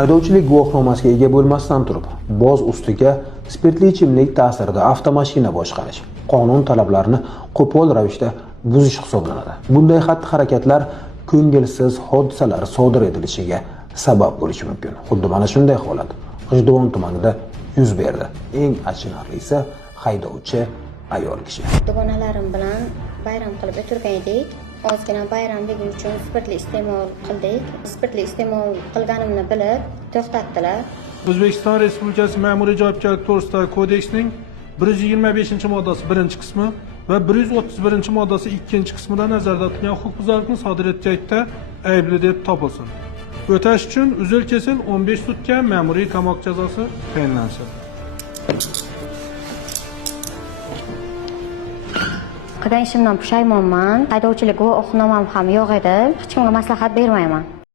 Haydovchilik guvohnomasiga ega bo'lmasdan turib, boz ustiga spirtli ichimlik ta'sirida avtomashina boshqarish qonun talablarini qo'pol ravishda buzish hisoblanadi. Bunday xatti-harakatlar ko'ngilsiz hodisalar sodir etilishiga sabab bo'lishi mumkin. Xuddi mana shunday holat G'ijduvon tumanida yuz berdi. Eng achinarlisi haydovchi ayol kishi. Dugonalarim bilan bayram qilib o'tirgan edik. Ozgina bayramligi uchun spirtli iste'mol qildik. Spirtli iste'mol qilganimni bilib to'xtatdilar. O'zbekiston Respublikasi Ma'muriy javobgarlik to'g'risidagi kodeksning 125-moddasi 1-qismi va 131-moddasi 2-qismida nazarda tutilgan huquqbuzarlikni sodir etganlikda aybli deb topilsin. O'tash uchun uzil-kesil 15 sutka ma'muriy qamoq jazosi tayinlansin. Qilgan ishimdan pushaymonman. Haydovchilik guvohnomam ham yo'q edi. Hech kimga maslahat bermayman.